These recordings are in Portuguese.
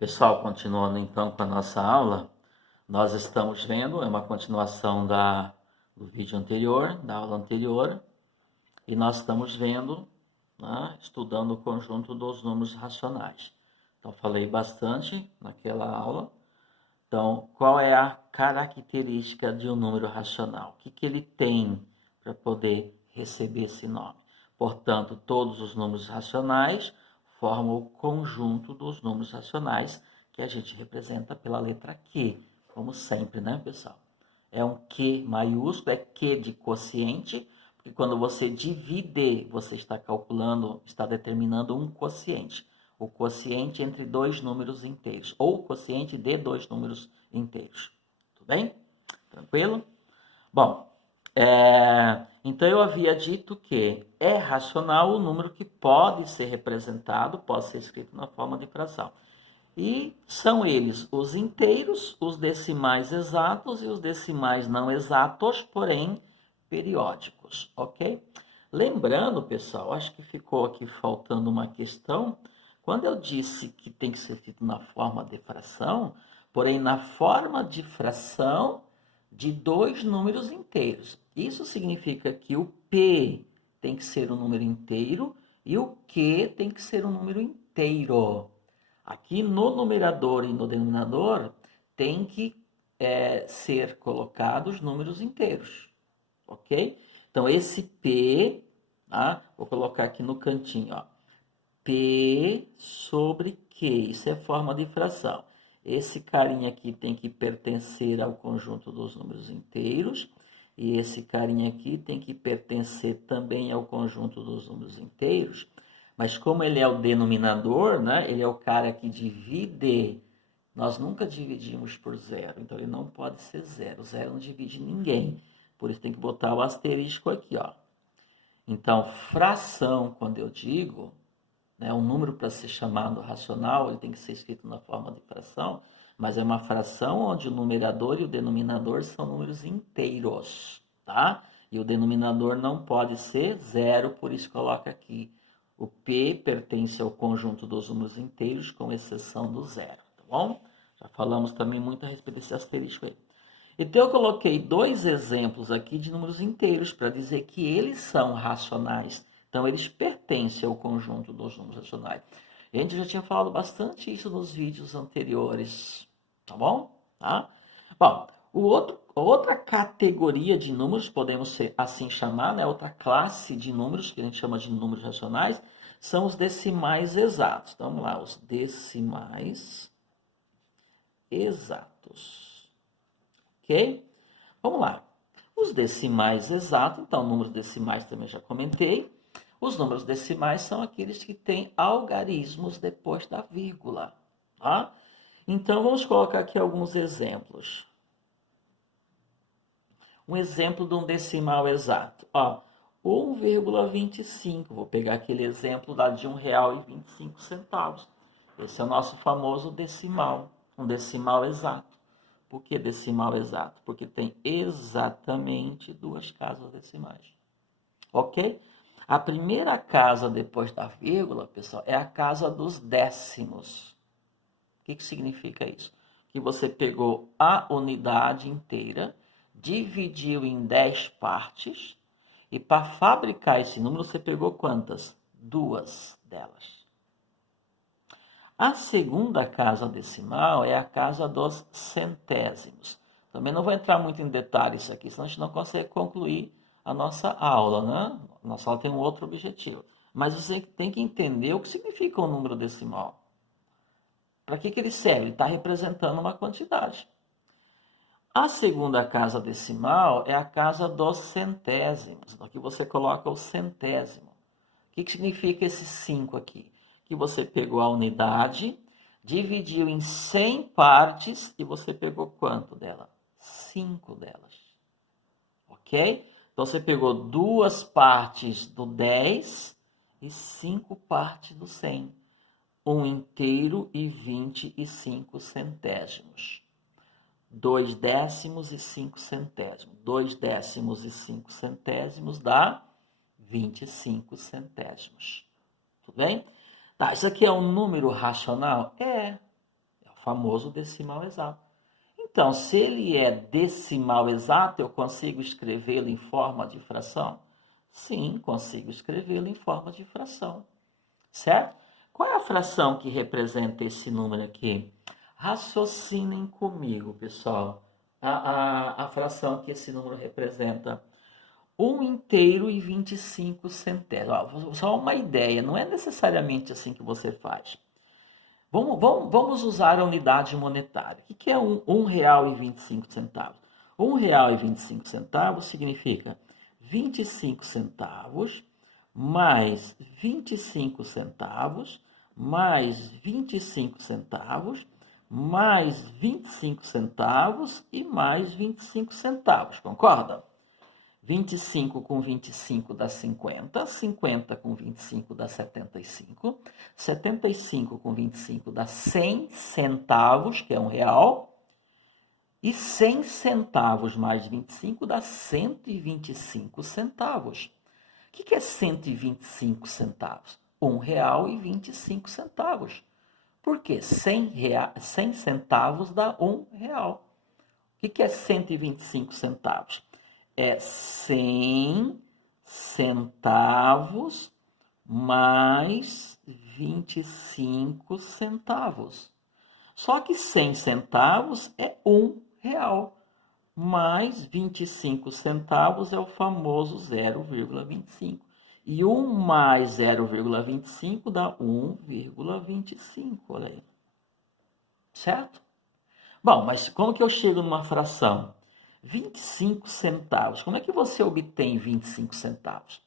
Pessoal, continuando então com a nossa aula, nós estamos vendo, é uma continuação do vídeo anterior, da aula anterior, e nós estamos vendo, né, estudando o conjunto dos números racionais. Então, falei bastante naquela aula. Então, qual é a característica de um número racional? O que ele tem para poder receber esse nome? Portanto, todos os números racionais formam o conjunto dos números racionais que a gente representa pela letra Q, como sempre, né, pessoal? É um Q maiúsculo, é Q de quociente, porque quando você divide, você está calculando, está determinando um quociente. O quociente entre dois números inteiros, ou o quociente de dois números inteiros. Tudo bem? Tranquilo? Bom, então eu havia dito que é racional o número que pode ser representado, pode ser escrito na forma de fração. E são eles os inteiros, os decimais exatos e os decimais não exatos, porém periódicos, ok? Lembrando, pessoal, acho que ficou aqui faltando uma questão. Quando eu disse que tem que ser escrito na forma de fração, porém na forma de fração de dois números inteiros. Isso significa que o P tem que ser um número inteiro e o Q tem que ser um número inteiro. Aqui no numerador e no denominador tem que ser colocados números inteiros, ok? Então, esse P, tá? Vou colocar aqui no cantinho, ó. P sobre Q, isso é forma de fração. Esse carinha aqui tem que pertencer ao conjunto dos números inteiros. E esse carinha aqui tem que pertencer também ao conjunto dos números inteiros. Mas como ele é o denominador, né? Ele é o cara que divide. Nós nunca dividimos por zero, então ele não pode ser zero. Zero não divide ninguém. Por isso tem que botar o asterisco aqui, ó. Então, fração, quando eu digo, né, um número para ser chamado racional, ele tem que ser escrito na forma de fração, mas é uma fração onde o numerador e o denominador são números inteiros, tá? E o denominador não pode ser zero, por isso coloca aqui. O P pertence ao conjunto dos números inteiros, com exceção do zero, tá bom? Já falamos também muito a respeito desse asterisco aí. Então eu coloquei dois exemplos aqui de números inteiros para dizer que eles são racionais. Então eles pertencem ao conjunto dos números racionais. A gente já tinha falado bastante isso nos vídeos anteriores, tá bom? Tá? Bom, outra categoria de números, podemos assim chamar, né? Outra classe de números, que a gente chama de números racionais, são os decimais exatos. Então, vamos lá, os decimais exatos. Ok? Vamos lá. Os decimais exatos, então, números decimais também já comentei. Os números decimais são aqueles que têm algarismos depois da vírgula. Tá? Então, vamos colocar aqui alguns exemplos. Um exemplo de um decimal exato. Ó, 1,25. Vou pegar aquele exemplo lá de R$1,25. Esse é o nosso famoso decimal. Um decimal exato. Por que decimal exato? Porque tem exatamente duas casas decimais. Ok? A primeira casa depois da vírgula, pessoal, é a casa dos décimos. O que significa isso? Que você pegou a unidade inteira, dividiu em 10 partes, e para fabricar esse número, você pegou quantas? Duas delas. A segunda casa decimal é a casa dos centésimos. Também não vou entrar muito em detalhes aqui, senão a gente não consegue concluir a nossa aula, né? Nossa aula tem um outro objetivo. Mas você tem que entender o que significa o número decimal. Para que ele serve? Ele está representando uma quantidade. A segunda casa decimal é a casa dos centésimos, aqui você coloca o centésimo. O que significa esse 5 aqui? Que você pegou a unidade, dividiu em 100 partes e você pegou quanto dela? 5 delas. Ok? Então você pegou 2 partes do 10 e 5 partes do 100. 1 inteiro e 25 centésimos. 2 décimos e 5 centésimos. 2 décimos e 5 centésimos dá 25 centésimos. Tudo bem? Tá, isso aqui é um número racional? É. famoso decimal exato. Então, se ele é decimal exato, eu consigo escrevê-lo em forma de fração? Sim, consigo escrevê-lo em forma de fração, certo? Qual é a fração que representa esse número aqui? Raciocinem comigo, pessoal. A fração que esse número representa. 1 inteiro e 25 centésimos. Só uma ideia, não é necessariamente assim que você faz. Vamos usar a unidade monetária. O que é R$ 1,25? R$ 1,25 significa 25 centavos mais 25 centavos mais 25 centavos mais 25 centavos e mais 25 centavos. Concorda? 25 com 25 dá 50, 50 com 25 dá 75, 75 com 25 dá 100 centavos, que é R$1, e 100 centavos mais 25 dá 125 centavos. O que é 125 centavos? R$1,25. Por quê? 100 centavos dá R$1. O que é 125 centavos? É 100 centavos mais 25 centavos. Só que 100 centavos é R$1, mais 25 centavos é o famoso 0,25. E 1 mais 0,25 dá 1,25, olha aí. Certo? Bom, mas como que eu chego numa fração? 25 centavos. Como é que você obtém 25 centavos?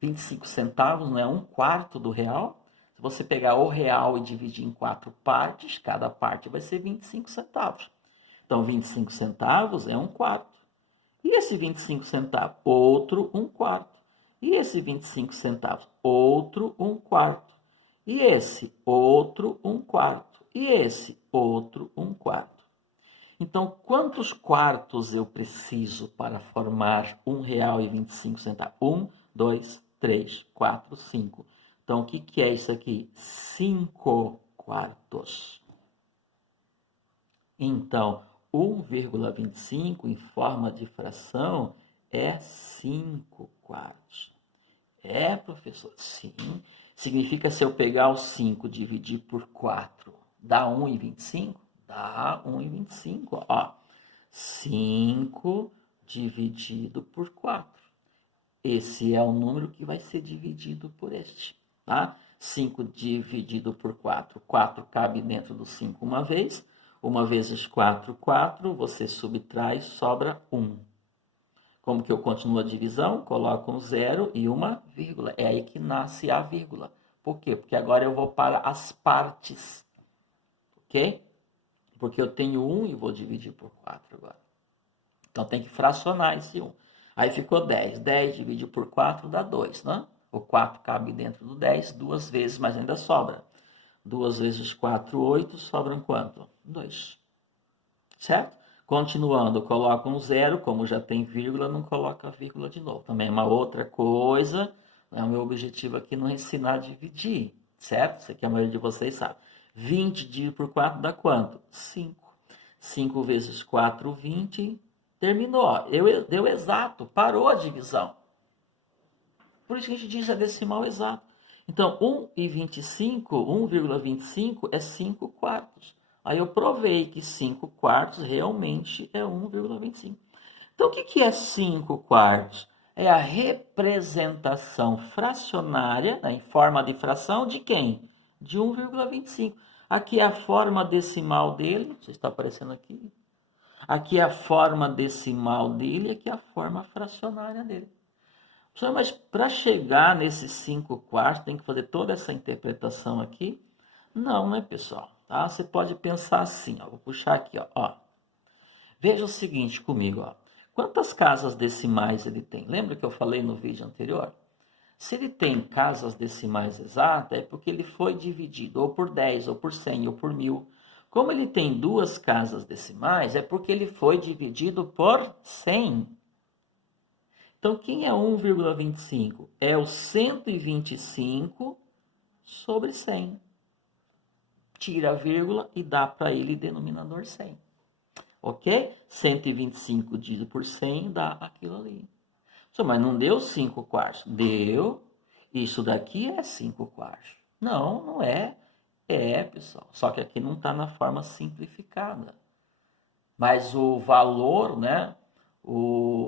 25 centavos não é 1/4 do real? Se você pegar o real e dividir em 4 partes, cada parte vai ser 25 centavos. Então, 25 centavos é 1/4. E esse 25 centavos? Outro 1/4. E esse 25 centavos? Outro 1/4. E esse? Outro 1/4. E esse? Outro 1/4. Então, quantos quartos eu preciso para formar R$1,25? 1, 2, 3, 4, 5. Então, o que é isso aqui? 5 quartos. Então, 1,25 em forma de fração é 5 quartos. É, professor? Sim. Significa se eu pegar o 5 e dividir por 4, dá 1,25? Dá 1,25. Ó, 5 dividido por 4. Esse é o número que vai ser dividido por este. Tá? 5 dividido por 4. 4 cabe dentro do 5 uma vez. 1 vezes 4, 4. Você subtrai, sobra 1. Como que eu continuo a divisão? Coloco um 0 e uma vírgula. É aí que nasce a vírgula. Por quê? Porque agora eu vou para as partes. Ok? Porque eu tenho 1 e vou dividir por 4 agora. Então tem que fracionar esse 1. Aí ficou 10. 10 dividido por 4 dá 2, né? O 4 cabe dentro do 10 duas vezes, mas ainda sobra. 2 vezes 4, 8. Sobram quanto? 2. Certo? Continuando, eu coloco um 0. Como já tem vírgula, não coloca a vírgula de novo. Também é uma outra coisa. O meu objetivo aqui não é ensinar a dividir. Certo? Isso aqui a maioria de vocês sabe. 20 dividido por 4 dá quanto? 5. 5 vezes 4, 20. Terminou. Deu exato. Parou a divisão. Por isso que a gente diz a decimal exato. Então, 1,25 é 5 quartos. Aí eu provei que 5 quartos realmente é 1,25. Então, o que é 5 quartos? É a representação fracionária, né, em forma de fração, de quem? De 1,25. Aqui é a forma decimal dele, você está aparecendo aqui. Aqui é a forma decimal dele, aqui é a forma fracionária dele. Mas para chegar nesses 5 quartos, tem que fazer toda essa interpretação aqui? Não, né, pessoal? Tá? Você pode pensar assim, ó. Vou puxar aqui, ó. Veja o seguinte comigo, ó. Quantas casas decimais ele tem? Lembra que eu falei no vídeo anterior? Se ele tem casas decimais exatas, é porque ele foi dividido ou por 10, ou por 100, ou por 1000. Como ele tem duas casas decimais, é porque ele foi dividido por 100. Então, quem é 1,25? É o 125 sobre 100. tira a vírgula e dá para ele denominador 100. Ok? 125 dividido por 100 dá aquilo ali. Mas não deu 5 quartos. Deu. Isso daqui é 5 quartos. Não, não é. É, pessoal. Só que aqui não está na forma simplificada. Mas o valor, né?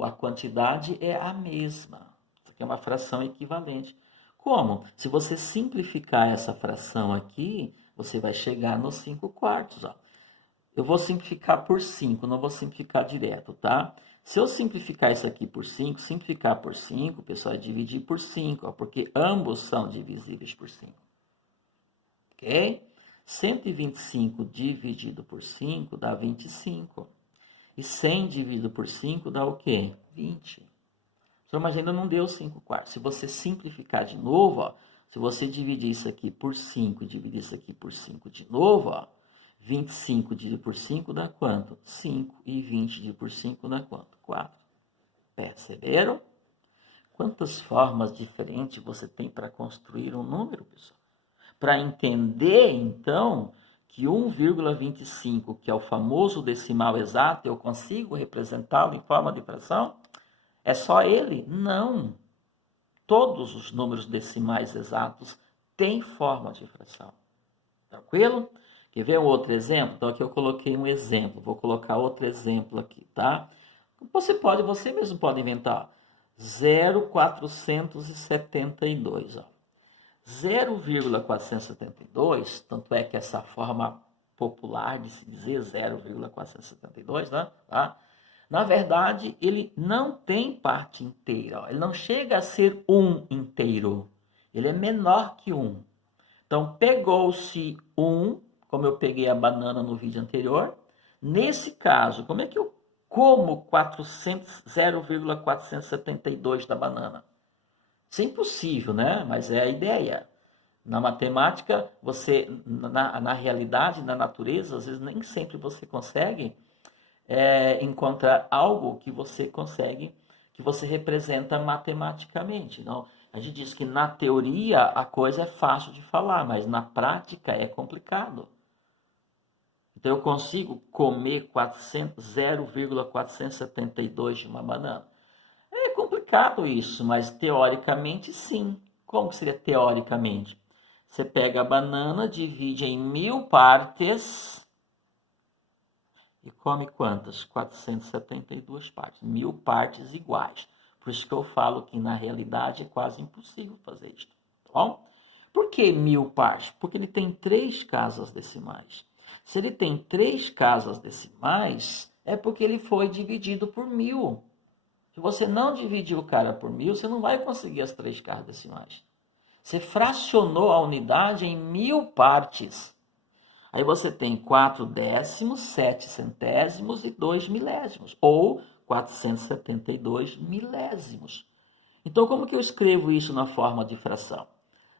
A quantidade é a mesma. Isso aqui é uma fração equivalente. Como? Se você simplificar essa fração aqui, você vai chegar nos 5 quartos. Ó. Eu vou simplificar por 5, não vou simplificar direto, tá? Se eu simplificar isso aqui por 5, simplificar por 5, pessoal, é dividir por 5, ó, porque ambos são divisíveis por 5. Ok? 125 dividido por 5 dá 25. E 100 dividido por 5 dá o quê? 20. Mas ainda não deu 5 quartos. Se você simplificar de novo, ó, se você dividir isso aqui por 5 e dividir isso aqui por 5 de novo, ó, 25 dividido por 5 dá quanto? 5. E 20 dividido por 5 dá quanto? 4. Perceberam? Quantas formas diferentes você tem para construir um número, pessoal? Para entender, então, que 1,25, que é o famoso decimal exato, eu consigo representá-lo em forma de fração? É só ele? Não. Todos os números decimais exatos têm forma de fração. Tranquilo? Quer ver um outro exemplo? Então aqui eu coloquei um exemplo. Vou colocar outro exemplo aqui, tá? Você mesmo pode inventar. 0,472. 0,472, tanto é que essa forma popular de se dizer 0,472, né? Tá? Na verdade, ele não tem parte inteira. Ó. Ele não chega a ser 1 inteiro. Ele é menor que 1. Então, pegou-se 1, como eu peguei a banana no vídeo anterior. Nesse caso, como é que eu como 0,472 da banana? Isso é impossível, né? Mas é a ideia. Na matemática, na realidade, na natureza, às vezes nem sempre você consegue encontrar algo que você consegue, que você representa matematicamente. Então, a gente diz que na teoria a coisa é fácil de falar, mas na prática é complicado. Então, eu consigo comer 0,472 de uma banana. É complicado isso, mas teoricamente sim. Como que seria teoricamente? Você pega a banana, divide em 1000 partes e come quantas? 472 partes. 1000 partes iguais. Por isso que eu falo que na realidade é quase impossível fazer isso. Tá bom? Por que 1000 partes? Porque ele tem 3 casas decimais. Se ele tem 3 casas decimais, é porque ele foi dividido por 1000. Se você não dividir o cara por 1000, você não vai conseguir as 3 casas decimais. Você fracionou a unidade em 1000 partes. Aí você tem 4 décimos, 7 centésimos e 2 milésimos. Ou 472 milésimos. Então, como que eu escrevo isso na forma de fração?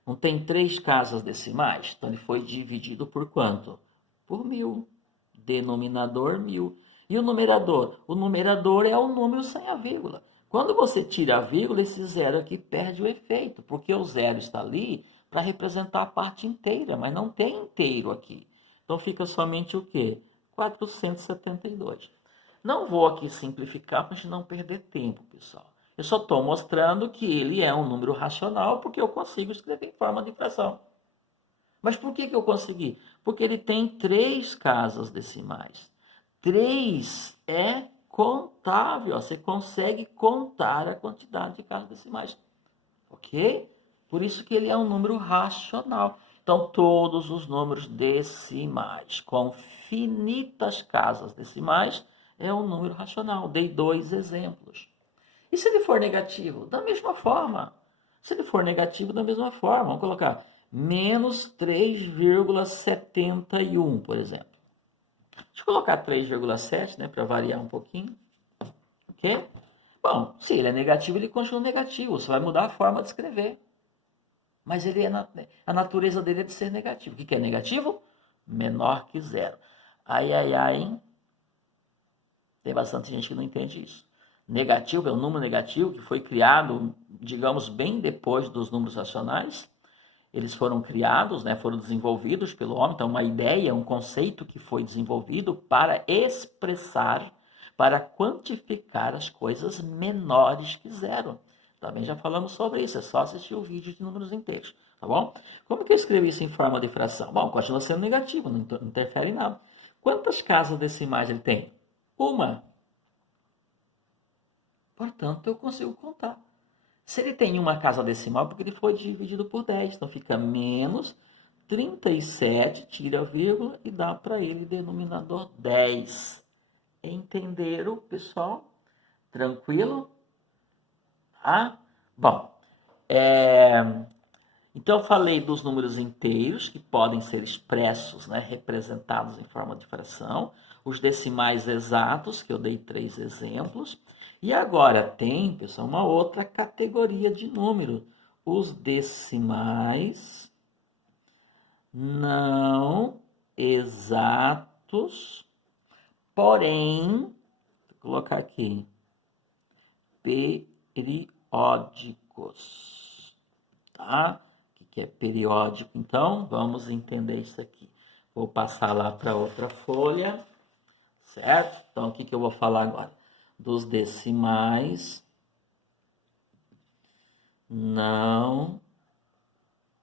Não tem 3 casas decimais? Então, ele foi dividido por quanto? Por 1000. Denominador 1000. E o numerador? O numerador é o número sem a vírgula. Quando você tira a vírgula, esse zero aqui perde o efeito, porque o zero está ali para representar a parte inteira, mas não tem inteiro aqui. Então fica somente o quê? 472. Não vou aqui simplificar para a gente não perder tempo, pessoal. Eu só estou mostrando que ele é um número racional porque eu consigo escrever em forma de fração. Mas por que eu consegui? Porque ele tem 3 casas decimais. 3 é contável. Você consegue contar a quantidade de casas decimais. Ok? Por isso que ele é um número racional. Então, todos os números decimais com finitas casas decimais é um número racional. Dei 2 exemplos. E se ele for negativo? Da mesma forma. Se ele for negativo, da mesma forma. Vamos colocar menos 3,71, por exemplo. Deixa eu colocar 3,7, né, para variar um pouquinho. Ok? Bom, se ele é negativo, ele continua negativo. Você vai mudar a forma de escrever. Mas ele a natureza dele é de ser negativo. O que é negativo? Menor que zero. Ai, ai, ai, hein? Tem bastante gente que não entende isso. Negativo é um número negativo que foi criado, digamos, bem depois dos números racionais. eles foram criados, né, foram desenvolvidos pelo homem. Então, uma ideia, um conceito que foi desenvolvido para expressar, para quantificar as coisas menores que zero. Também já falamos sobre isso, é só assistir o vídeo de números inteiros, tá bom? Como que eu escrevi isso em forma de fração? Bom, continua sendo negativo, não interfere em nada. Quantas casas decimais ele tem? Uma. Portanto, eu consigo contar. Se ele tem uma casa decimal, porque ele foi dividido por 10, então fica menos 37, tira a vírgula e dá para ele denominador 10. Entenderam, pessoal? Tranquilo? Ah, bom, então eu falei dos números inteiros que podem ser expressos, né, representados em forma de fração, os decimais exatos, que eu dei 3 exemplos, e agora tem, pessoal, uma outra categoria de número, os decimais não exatos, porém, vou colocar aqui, periódicos, tá? O que é periódico? Então, vamos entender isso aqui. Vou passar lá para outra folha, certo? Então, o que eu vou falar agora? Dos decimais não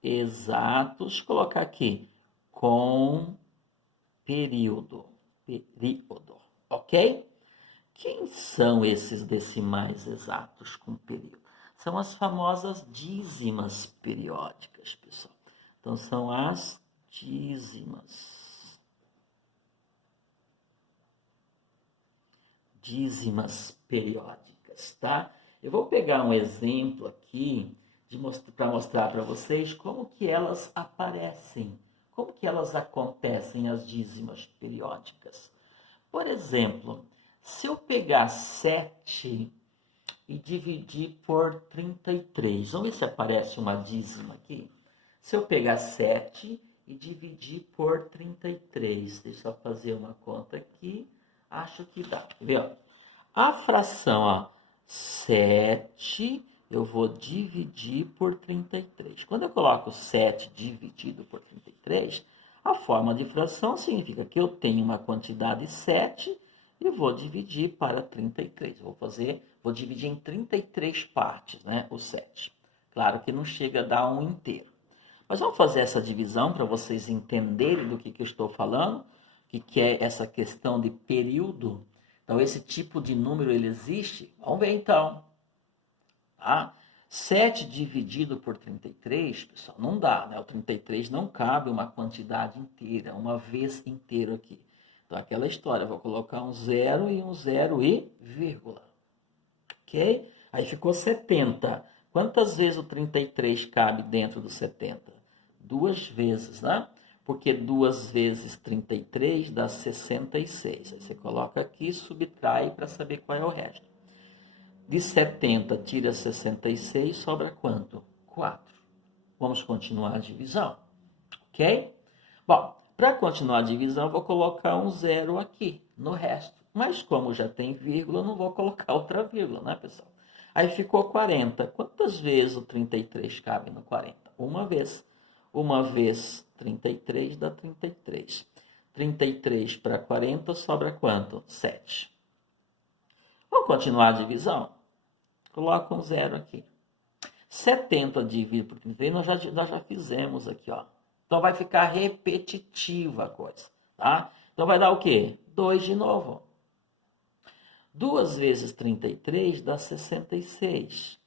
exatos, colocar aqui, com período, ok? Quem são esses decimais exatos com período? São as famosas dízimas periódicas, pessoal. Então, são as dízimas. Dízimas periódicas, tá? Eu vou pegar um exemplo aqui para mostrar para vocês como que elas aparecem, como que elas acontecem, as dízimas periódicas. Por exemplo, se eu pegar 7 e dividir por 33, vamos ver se aparece uma dízima aqui. Se eu pegar 7 e dividir por 33, deixa eu fazer uma conta aqui, acho que dá. Viu? A fração, ó, 7 eu vou dividir por 33. Quando eu coloco 7 dividido por 33, a forma de fração significa que eu tenho uma quantidade 7 e vou dividir para 33. Vou dividir em 33 partes, né, o 7. Claro que não chega a dar um inteiro. Mas vamos fazer essa divisão para vocês entenderem do que eu estou falando, o que é essa questão de período. Então, esse tipo de número, ele existe? Vamos ver, então. Tá? 7 dividido por 33, pessoal, não dá, né? O 33 não cabe uma quantidade inteira, uma vez inteiro aqui. Então, aquela história, eu vou colocar um 0 e um 0 e vírgula. Ok? Aí ficou 70. Quantas vezes o 33 cabe dentro do 70? 2 vezes, né? Porque 2 vezes 33 dá 66. Aí você coloca aqui e subtrai para saber qual é o resto. De 70 tira 66, sobra quanto? 4. Vamos continuar a divisão, ok? Bom, para continuar a divisão, eu vou colocar um 0 aqui no resto. Mas como já tem vírgula, eu não vou colocar outra vírgula, né, pessoal? Aí ficou 40. Quantas vezes o 33 cabe no 40? Uma vez. Uma vez 33 dá 33. 33 para 40 sobra quanto? 7. Vamos continuar a divisão? Coloca um 0 aqui. 70 dividido por 33 nós já fizemos aqui, ó. Então vai ficar repetitiva a coisa, tá? Então vai dar o quê? 2 de novo. 2 vezes 33 dá 66.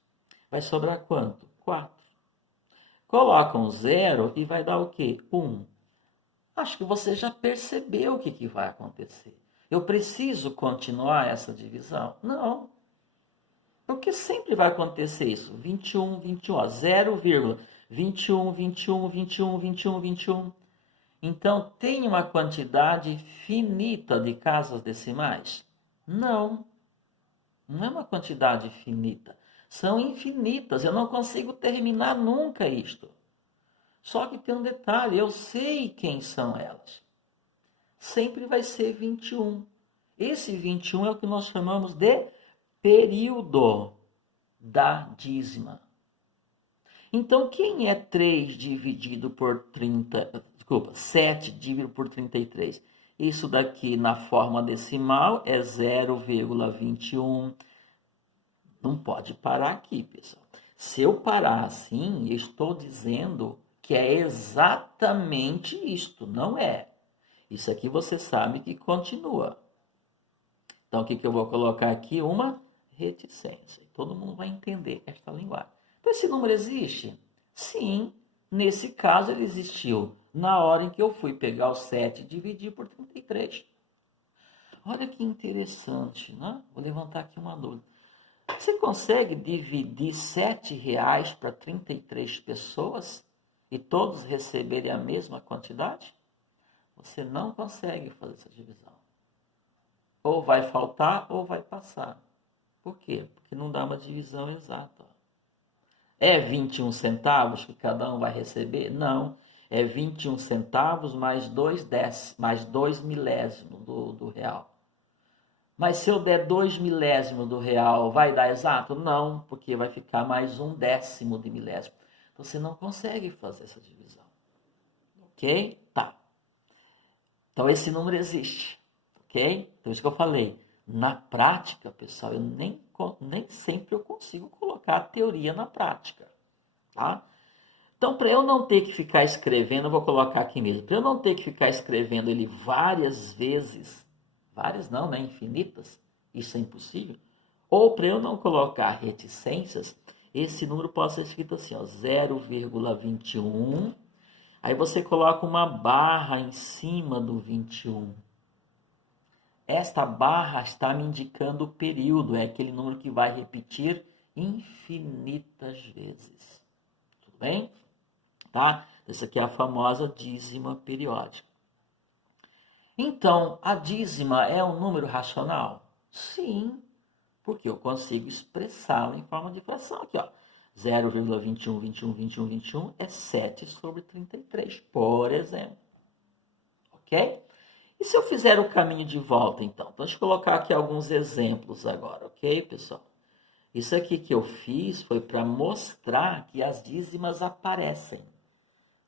Vai sobrar quanto? 4. Coloca um 0 e vai dar o quê? 1. Acho que você já percebeu o que vai acontecer. Eu preciso continuar essa divisão? Não. Porque sempre vai acontecer isso. 21, 21, ó, 0,21, 21, 21, 21, 21. Então, tem uma quantidade finita de casas decimais? Não. Não é uma quantidade finita. São infinitas. Eu não consigo terminar nunca isto. Só que tem um detalhe. Eu sei quem são elas. Sempre vai ser 21. Esse 21 é o que nós chamamos de período da dízima. Então, quem é 3 dividido por 30, desculpa, 7 dividido por 33? Isso daqui na forma decimal é 0,21. Não pode parar aqui, pessoal. Se eu parar assim, eu estou dizendo que é exatamente isto, não é. Isso aqui você sabe que continua. Então, o que eu vou colocar aqui? Uma reticência. Todo mundo vai entender esta linguagem. Então, esse número existe? Sim, nesse caso ele existiu na hora em que eu fui pegar o 7 e dividir por 33. Olha que interessante, né? Vou levantar aqui uma dúvida. Você consegue dividir R$7 para 33 pessoas e todos receberem a mesma quantidade? Você não consegue fazer essa divisão. Ou vai faltar ou vai passar. Por quê? Porque não dá uma divisão exata. É 21 centavos que cada um vai receber? Não. É 21 centavos mais 2 milésimos do real. Mas se eu der 2 milésimos do real, vai dar exato? Não, porque vai ficar mais 1/10 de milésimo. Então você não consegue fazer essa divisão. Ok? Tá. Então esse número existe. Ok? Então isso que eu falei. Na prática, pessoal, eu nem sempre eu consigo colocar a teoria na prática. Tá? Então, para eu não ter que ficar escrevendo, eu vou colocar aqui mesmo. Para eu não ter que ficar escrevendo ele várias vezes, várias não, né? Infinitas, isso é impossível. Ou para eu não colocar reticências, esse número pode ser escrito assim, ó, 0,21. Aí você coloca uma barra em cima do 21. Esta barra está me indicando o período, é aquele número que vai repetir infinitas vezes. Tudo bem? Tá? Essa aqui é a famosa dízima periódica. Então, a dízima é um número racional? Sim, porque eu consigo expressá-la em forma de fração. Aqui, ó, 0,21, 21, 21, 21 é 7 sobre 33, por exemplo. Ok? E se eu fizer o caminho de volta, então? Deixa eu colocar aqui alguns exemplos agora, ok, pessoal? Isso aqui que eu fiz foi para mostrar que as dízimas aparecem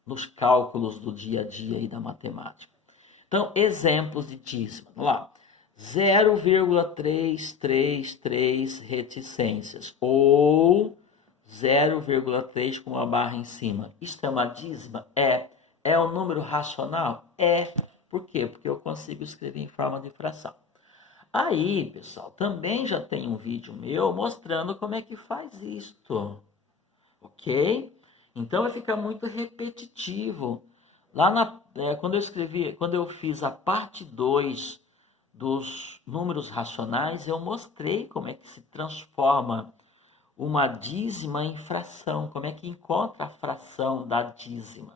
nos cálculos do dia a dia e da matemática. Então, exemplos de dízima. Vamos lá. 0,333 reticências ou 0,3 com uma barra em cima. Isto é uma dízima? É. É um número racional? É. Por quê? Porque eu consigo escrever em forma de fração. Aí, pessoal, também já tem um vídeo meu mostrando como é que faz isto. Ok? Então vai ficar muito repetitivo. Lá quando eu fiz a parte 2 dos números racionais, eu mostrei como é que se transforma uma dízima em fração, como é que encontra a fração da dízima.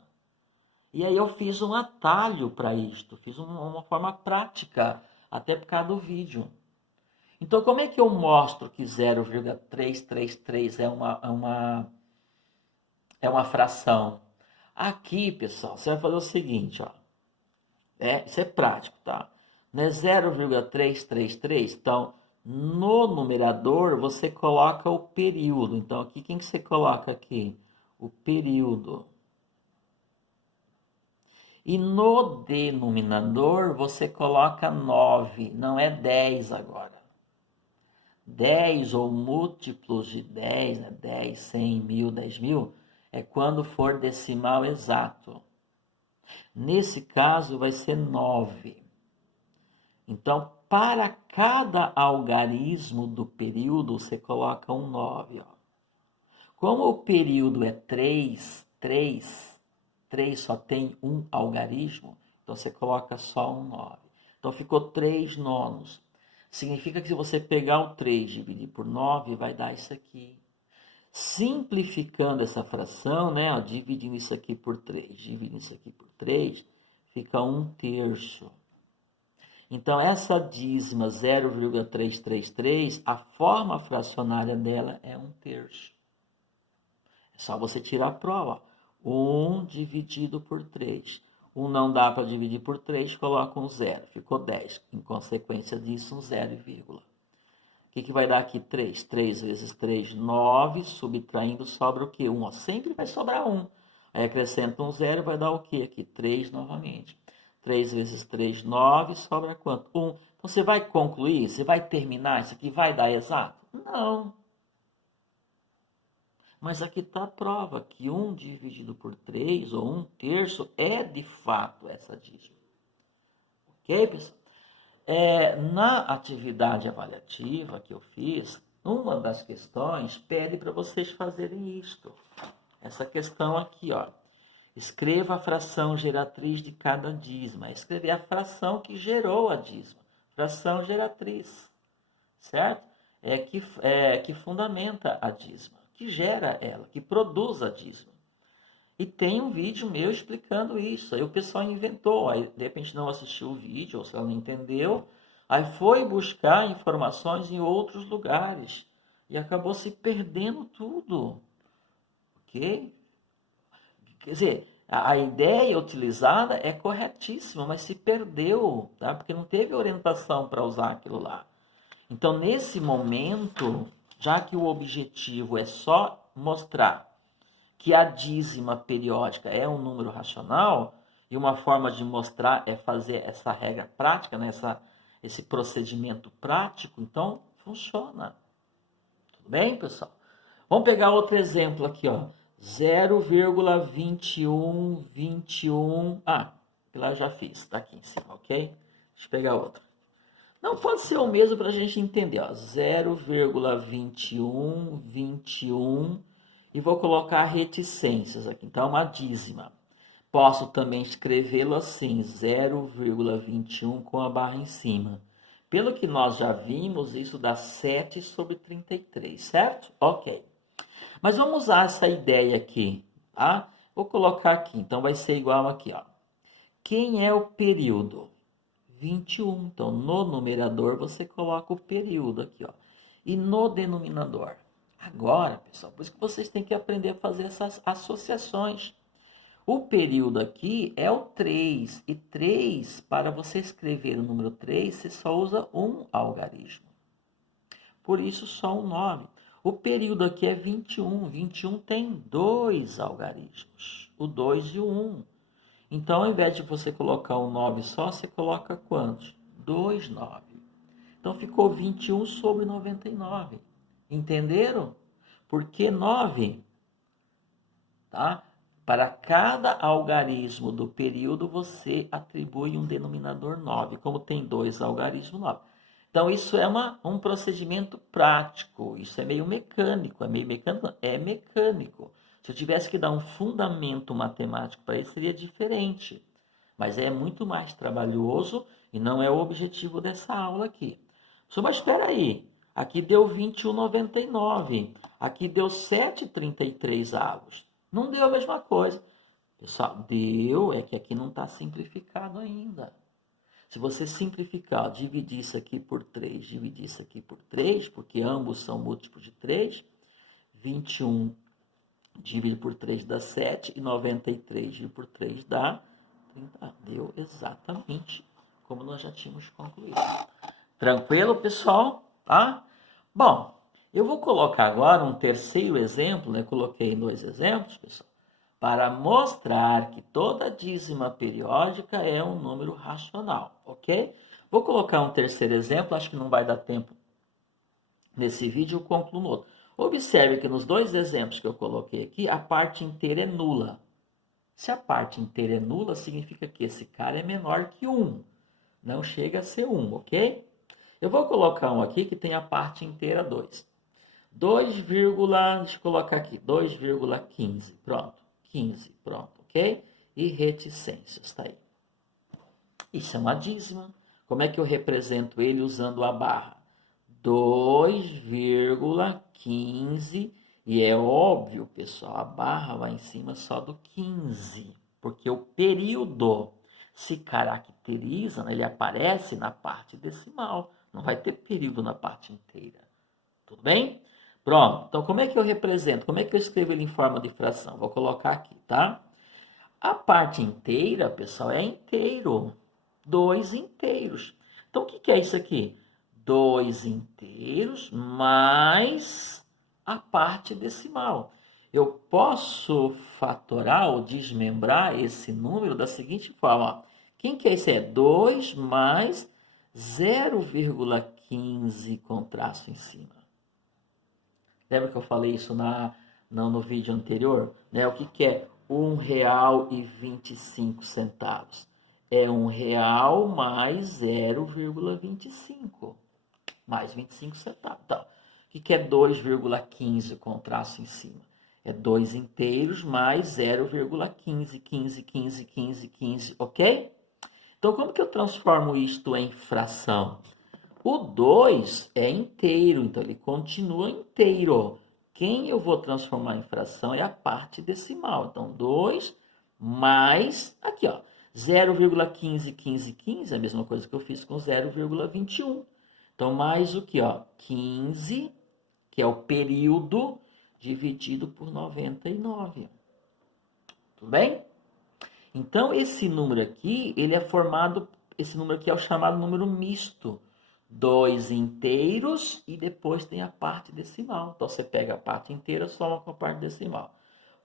E aí eu fiz um atalho para isto, fiz uma forma prática, até por causa do vídeo. Então, como é que eu mostro que 0,333 é uma fração? Aqui, pessoal, você vai fazer o seguinte, ó. Isso é prático, tá? Não é 0,333? Então, no numerador, você coloca o período. Então, aqui, quem que você coloca aqui? O período. E no denominador, você coloca 9, não é 10 agora. 10 ou múltiplos de 10, né? 10, 100, 1000, 10.000, é quando for decimal exato. Nesse caso, vai ser 9. Então, para cada algarismo do período, você coloca um 9. Ó. Como o período é 3 só tem um algarismo, então você coloca só um 9. Então, ficou 3 nonos. Significa que se você pegar o 3 e dividir por 9, vai dar isso aqui. Simplificando essa fração, né, ó, dividindo isso aqui por 3, dividindo isso aqui por 3, fica 1/3. Então, essa dízima 0,333, a forma fracionária dela é 1/3. É só você tirar a prova. 1 dividido por 3. 1 não dá para dividir por 3, coloca um 0. Ficou 10. Em consequência disso, um 0 e vírgula. O que vai dar aqui 3? 3 vezes 3, 9. Subtraindo, sobra o quê? 1. Ó, sempre vai sobrar 1. Aí acrescenta um 0, vai dar o quê aqui? 3 novamente. 3 vezes 3, 9. Sobra quanto? 1. Então, você vai concluir? Você vai terminar? Isso aqui vai dar exato? Não. Mas aqui está a prova que 1 dividido por 3, ou 1/3, é de fato essa dízima. Ok, pessoal? Na atividade avaliativa que eu fiz, uma das questões pede para vocês fazerem isto. Essa questão aqui, ó. Escreva a fração geratriz de cada dízima. Escrever a fração que gerou a dízima. Fração geratriz. Certo? Que fundamenta a dízima. Que gera ela. Que produz a dízima. E tem um vídeo meu explicando isso. Aí o pessoal inventou. Aí de repente não assistiu o vídeo, ou se ela não entendeu. Aí foi buscar informações em outros lugares. E acabou se perdendo tudo. Ok? Quer dizer, a ideia utilizada é corretíssima, mas se perdeu, tá? Porque não teve orientação para usar aquilo lá. Então, nesse momento, já que o objetivo é só mostrar que a dízima periódica é um número racional, e uma forma de mostrar é fazer essa regra prática, né? Esse procedimento prático, então funciona. Tudo bem, pessoal? Vamos pegar outro exemplo aqui, ó. 0,2121. Que lá eu já fiz, tá aqui em cima, ok? Deixa eu pegar outro. Não pode ser o mesmo para a gente entender, ó. 0,2121 e vou colocar reticências aqui, então uma dízima. Posso também escrevê-lo assim, 0,21 com a barra em cima. Pelo que nós já vimos, isso dá 7 sobre 33, certo? Ok. Mas vamos usar essa ideia aqui, tá? Vou colocar aqui, então vai ser igual aqui, ó. Quem é o período? 21. Então, no numerador, você coloca o período aqui, ó. E no denominador? Agora, pessoal, por isso que vocês têm que aprender a fazer essas associações. O período aqui é o 3. E 3, para você escrever o número 3, você só usa um algarismo. Por isso, só um 9. O período aqui é 21. 21 tem 2 algarismos. O 2 e o 1. Então, ao invés de você colocar um 9 só, você coloca quantos? 2 9. Então, ficou 21 sobre 99. Entenderam? Por que 9? Tá? Para cada algarismo do período, você atribui um denominador 9. Como tem 2 algarismos, 9. Então, isso é um procedimento prático. Isso é meio mecânico. É meio mecânico? É mecânico. Se eu tivesse que dar um fundamento matemático para isso, seria diferente. Mas é muito mais trabalhoso e não é o objetivo dessa aula aqui. Mas espera aí. Aqui deu 21,99. Aqui deu 7,33 avos. Não deu a mesma coisa. Pessoal, deu, é que aqui não está simplificado ainda. Se você simplificar, dividir isso aqui por 3, dividir isso aqui por 3, porque ambos são múltiplos de 3, 21 dividido por 3 dá 7 e 93 dividido por 3 dá 30. Deu exatamente como nós já tínhamos concluído. Tranquilo, pessoal? Tá? Bom, eu vou colocar agora um terceiro exemplo, né? Coloquei 2 exemplos, pessoal, para mostrar que toda dízima periódica é um número racional, ok? Vou colocar um terceiro exemplo, acho que não vai dar tempo nesse vídeo, eu concluo no outro. Observe que nos 2 exemplos que eu coloquei aqui, a parte inteira é nula. Se a parte inteira é nula, significa que esse cara é menor que 1. Não chega a ser 1, ok? Eu vou colocar um aqui que tem a parte inteira 2. Deixa eu colocar aqui, 2,15. Pronto, 15, pronto, ok? E reticências, tá aí. Isso é uma dízima. Como é que eu represento ele usando a barra? 2,15. E é óbvio, pessoal, a barra vai em cima só do 15. Porque o período se caracteriza, né? Ele aparece na parte decimal. Não vai ter período na parte inteira. Tudo bem? Pronto. Então, como é que eu represento? Como é que eu escrevo ele em forma de fração? Vou colocar aqui, tá? A parte inteira, pessoal, é inteiro. 2 inteiros. Então, o que é isso aqui? 2 inteiros mais a parte decimal. Eu posso fatorar ou desmembrar esse número da seguinte forma. Ó. Quem que é esse? É 2 mais 0,15 com traço em cima. Lembra que eu falei isso no vídeo anterior? Né? O que é R$1,25? É R$1 mais 0,25. Mais 25 centavos. Então, o que é 2,15 com traço em cima? É 2 inteiros mais 0,15, 15, 15, 15, 15, ok? Então, como que eu transformo isto em fração? O 2 é inteiro, então ele continua inteiro. Quem eu vou transformar em fração é a parte decimal. Então, 2 mais, aqui ó, 0,15, 15, 15, é a mesma coisa que eu fiz com 0,21. Então, mais o que, ó? 15, que é o período, dividido por 99. Tudo bem? Então, esse número aqui, ele é formado, esse número aqui é o chamado número misto. 2 inteiros e depois tem a parte decimal. Então, você pega a parte inteira e soma com a parte decimal.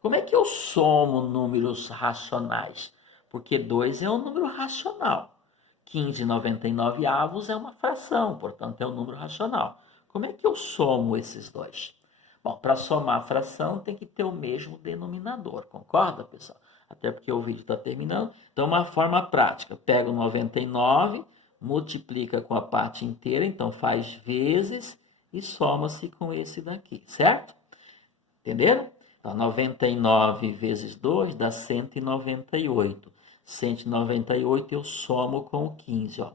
Como é que eu somo números racionais? Porque 2 é um número racional. 15,99 avos é uma fração, portanto, é um número racional. Como é que eu somo esses dois? Bom, para somar a fração tem que ter o mesmo denominador, concorda, pessoal? Até porque o vídeo está terminando. Então, uma forma prática. Pega o 99, multiplica com a parte inteira, então faz vezes e soma-se com esse daqui, certo? Entenderam? Então, 99 vezes 2 dá 198. 198 eu somo com o 15, ó,